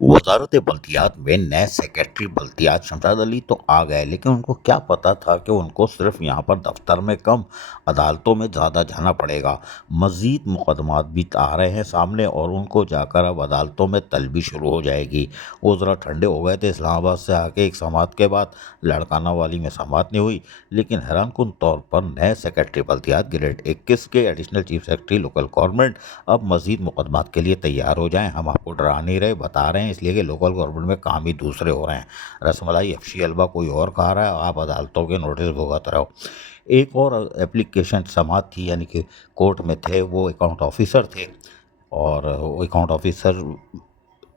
वजारत बल्दियात में नए सेक्रेटरी बल्दियात शमशाद अली तो आ गए, लेकिन उनको क्या पता था कि उनको सिर्फ यहाँ पर दफ्तर में कम, अदालतों में ज़्यादा जाना पड़ेगा। मज़ीद मुकदमात भी आ रहे हैं सामने और उनको जाकर अब अदालतों में तलबी शुरू हो जाएगी। वो ज़रा ठंडे हो गए थे इस्लामाबाद से आके एक समात के बाद। लड़काना वाली में समात नहीं हुई, लेकिन हैरानकुन तौर पर नए सेक्रेटरी बल्दियात ग्रेड 21 के additional chief secretary local government अब मज़ीद मुकदमात के लिए तैयार हो जाएं। हम आपको डरा नहीं रहे, बता रहे हैं इसलिए कि लोकल गवर्नमेंट में काम ही दूसरे हो रहे हैं। रसमलाई अफशी हलवा कोई और खा रहा है, आप अदालतों के नोटिस भुगत रहे हो। एक और एप्लीकेशन समात थी, यानी कि कोर्ट में थे, वो अकाउंट ऑफिसर थे। और वो अकाउंट ऑफिसर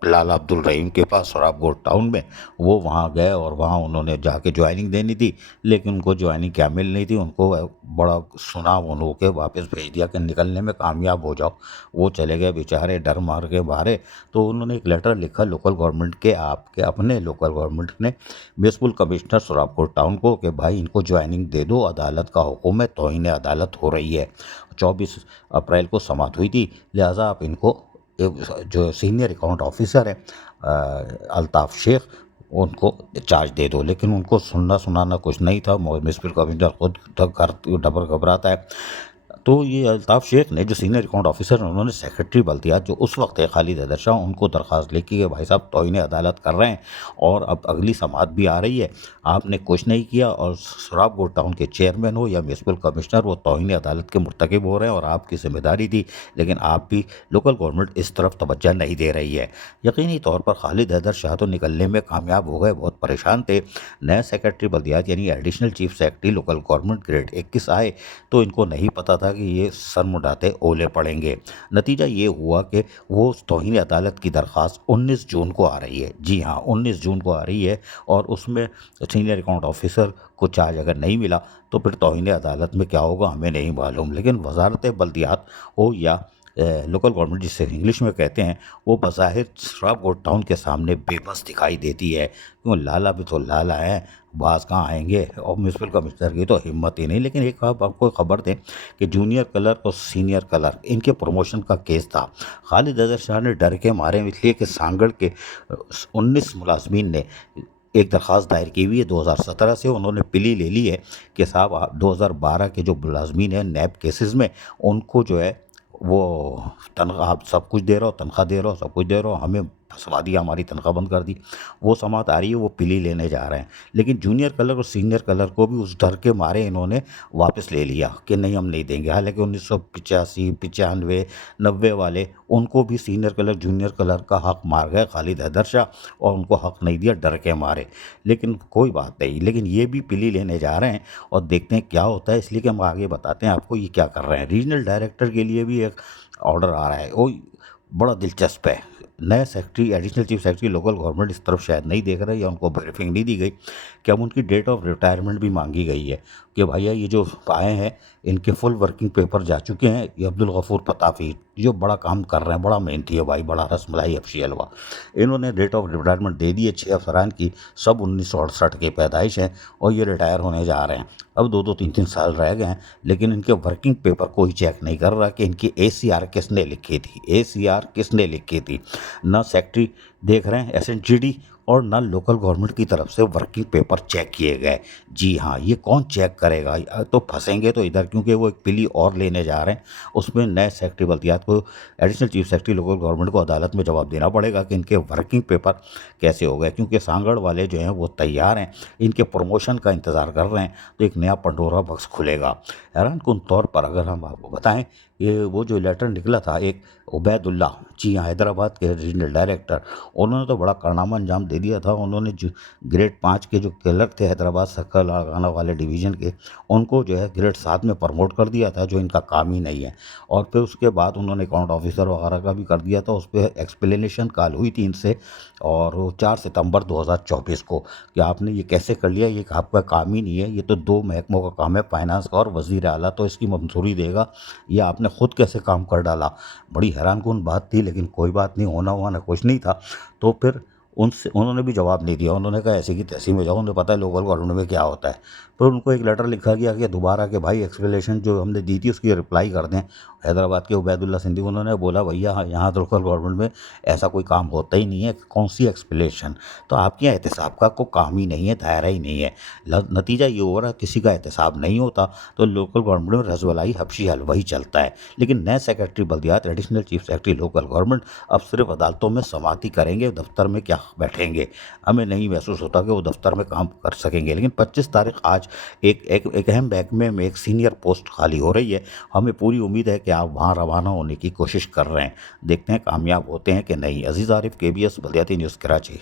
लाला अब्दुल रहीम के पास सराबकोट टाउन में, वो वहाँ गए और वहाँ उन्होंने जाके ज्वाइनिंग देनी थी, लेकिन उनको ज्वाइनिंग क्या मिल रही थी, उनको बड़ा सुना उन्हों के वापस भेज दिया कि निकलने में कामयाब हो जाओ। वो चले गए बेचारे डर मार के बाहर। तो उन्होंने एक लेटर लिखा लोकल गवर्नमेंट के, आपके अपने लोकल गवर्नमेंट ने म्यूनसिपल कमिश्नर सराबकोट टाउन को कि भाई इनको ज्वाइनिंग दे दो, अदालत का हुक्म है, तौहीन अदालत हो रही है। 24 अप्रैल को समात हुई थी, लिहाजा आप इनको जो सीनियर अकाउंट ऑफिसर है अल्ताफ़ शेख, उनको चार्ज दे दो। लेकिन उनको सुनना सुनाना कुछ नहीं था। म्यूनसिपल कमिश्नर खुद घर डबर घबराता है। तो ये अल्ताफ़ शेख ने, जो सीनियर अकाउंट ऑफिसर हैं, उन्होंने सेक्रेटरी बल्दियात जो उस वक्त है खालिद हैदर शाह, उनको दरख्वास्त लिखी कि भाई साहब तौहीन अदालत कर रहे हैं और अब अगली समात भी आ रही है, आपने कुछ नहीं किया और सराबकोट टाउन के चेयरमैन हो या म्यूनसिपल कमिश्नर, वो तौहीन अदालत के मुर्तकिब हो रहे हैं और आपकी जिम्मेदारी थी, लेकिन आप भी लोकल गवर्नमेंट इस तरफ तवज्जो नहीं दे रही है। यकीनी तौर पर खालिद हैदर शाह तो निकलने में कामयाब हो गए, बहुत परेशान थे। नए सेक्रेटरी बल्दियात यानी additional chief secretary local government grade 21 आए, तो इनको नहीं पता था कि ये सर मुंडाते ओले पड़ेंगे। नतीजा ये हुआ कि वो तौहीन अदालत की दरख्वास्त 19 जून को आ रही है। जी हाँ, 19 जून को आ रही है और उसमें सीनियर अकाउंट ऑफिसर को चार्ज अगर नहीं मिला तो फिर तौहीन अदालत में क्या होगा हमें नहीं मालूम। लेकिन वजारत बल्दियात हो या लोकल गवर्नमेंट जिसे इंग्लिश में कहते हैं, वो बज़ाहिर सराबकोट टाउन के सामने बेबस दिखाई देती है। क्यों, लाला भी तो लाला है, बाज कहाँ आएंगे, और म्यूनसिपल कमिश्नर की तो हिम्मत ही नहीं। लेकिन एक आप आपको खबर दें कि जूनियर क्लर्क और सीनियर क्लर्क इनके प्रमोशन का केस था। खालिद अजहर शाह ने डर के मारे, इसलिए कि सांगड़ के 19 मुलाजमीन ने एक दरख्वास्त दायर की हुई है 2017 से। उन्होंने पिली ले ली है कि साहब 2012 के जो मुलाजमीन हैं नैब केसेस में, उनको जो है वो तनख्वाह, आप सब कुछ दे रहे हो, तनख्वाह दे रहे हो, सब कुछ दे रहे हो, हमें फंसवा दिया, हमारी तनख्वाह बंद कर दी। वो समात आ रही है, वो पिली लेने जा रहे हैं। लेकिन जूनियर क्लर्क और सीनियर क्लर्क को भी उस डर के मारे इन्होंने वापस ले लिया कि नहीं हम नहीं देंगे। हालांकि 1985, 95, 90 वाले, उनको भी सीनियर क्लर्क जूनियर क्लर्क का हक मार गए खालिद हैदर शाह, और उनको हक नहीं दिया डर के मारे। लेकिन कोई बात नहीं, लेकिन ये भी पिली लेने जा रहे हैं और देखते हैं क्या होता है। इसलिए कि हम आगे बताते हैं आपको ये क्या कर रहे हैं। रीजनल डायरेक्टर के लिए भी एक ऑर्डर आ रहा है, वो बड़ा दिलचस्प है। नए secretary, additional chief secretary local government इस तरफ शायद नहीं देख रहे या उनको ब्रीफिंग नहीं दी गई कि अब उनकी डेट ऑफ रिटायरमेंट भी मांगी गई है कि भैया ये जो आए हैं इनके फुल वर्किंग पेपर जा चुके हैं। ये अब्दुल गफूर पताफी जो बड़ा काम कर रहे हैं, बड़ा मेहनती है भाई, बड़ा रसमलाई अफशी हलवा, इन्होंने डेट ऑफ रिटायरमेंट दे दी है। 6 अफसरान की, सब 1968 की पैदाइश हैं और ये रिटायर होने जा रहे हैं। अब 2-2, 3-3 साल रह गए हैं, लेकिन इनके वर्किंग पेपर कोई चेक नहीं कर रहा कि इनकी ACR किसने लिखी थी, ACR किसने लिखी थी। ना सेक्रेटरी देख रहे हैं SNGD, और ना लोकल गवर्नमेंट की तरफ से वर्किंग पेपर चेक किए गए। जी हाँ, ये कौन चेक करेगा, तो फंसेंगे तो इधर, क्योंकि वो एक पिली और लेने जा रहे हैं। उसमें नए सेक्रेटरी बल्दियात को, additional chief secretary local government को अदालत में जवाब देना पड़ेगा कि इनके वर्किंग पेपर कैसे हो गए, क्योंकि सांगड़ वाले जो हैं वो तैयार हैं, इनके प्रमोशन का इंतज़ार कर रहे हैं। तो एक नया पंडोरा बॉक्स खुलेगा। हैरानकुन तौर पर अगर हम आपको बताएं, ये वो जो लेटर निकला था, एक उबैदुल्ला, जी हाँ, हैदराबाद के रीजनल डायरेक्टर, उन्होंने तो बड़ा कारनामा अंजाम दे दिया था। उन्होंने जो ग्रेड 5 के जो क्लर्क थे हैदराबाद सर्कल लागाना वाले डिवीज़न के, उनको जो है ग्रेड 7 में प्रमोट कर दिया था, जो इनका काम ही नहीं है। और फिर उसके बाद उन्होंने अकाउंट ऑफिसर वगैरह का भी कर दिया था। उस पर एक्सप्लेनेशन कॉल हुई थी इनसे, और वो 4 सितंबर 2024 को, कि आपने ये कैसे कर लिया, ये आपका काम ही नहीं है, ये तो 2 महकमों का काम है, फाइनेंस का और वज़ीर आला तो इसकी मंजूरी देगा, ये आपने खुद कैसे काम कर डाला। बड़ी हैरानकुन बात थी, लेकिन कोई बात नहीं, होना हुआ ना कुछ नहीं था। तो फिर उनसे उन्होंने भी जवाब नहीं दिया। उन्होंने कहा ऐसे की तैसी में जाओ, उन्हें पता है लोकल गवर्नमेंट में क्या होता है। फिर उनको एक लेटर लिखा गया कि दोबारा के भाई एक्सप्लेनेशन जो हमने दी थी उसकी रिप्लाई कर दें। हैदराबाद के उबैदुल्ला सिंधी, उन्होंने बोला भैया यहाँ तो लोकल गवर्नमेंट में ऐसा कोई काम होता ही नहीं है, कौन सी एक्सप्लेनेशन। तो आपके यहाँ एहतसाब का कोई काम ही नहीं है, दायरा ही नहीं है। नतीजा ये हो रहा है किसी का एहतसाब नहीं होता तो लोकल गवर्नमेंट में रसवलाई हबशी हलवा ही चलता है। लेकिन नए सेक्रेटरी बल्दियात, additional chief secretary local government, अब सिर्फ अदालतों में समाती करेंगे, दफ्तर में क्या बैठेंगे। हमें नहीं महसूस होता कि वो दफ्तर में काम कर सकेंगे। लेकिन 25 तारीख आज एक अहम महकमे में एक सीनियर पोस्ट खाली हो रही है। हमें पूरी उम्मीद है कि आप वहाँ रवाना होने की कोशिश कर रहे हैं। देखते हैं कामयाब होते हैं कि नहीं। अजीज़ आरिफ, KBS बल्दियाती न्यूज़, कराची।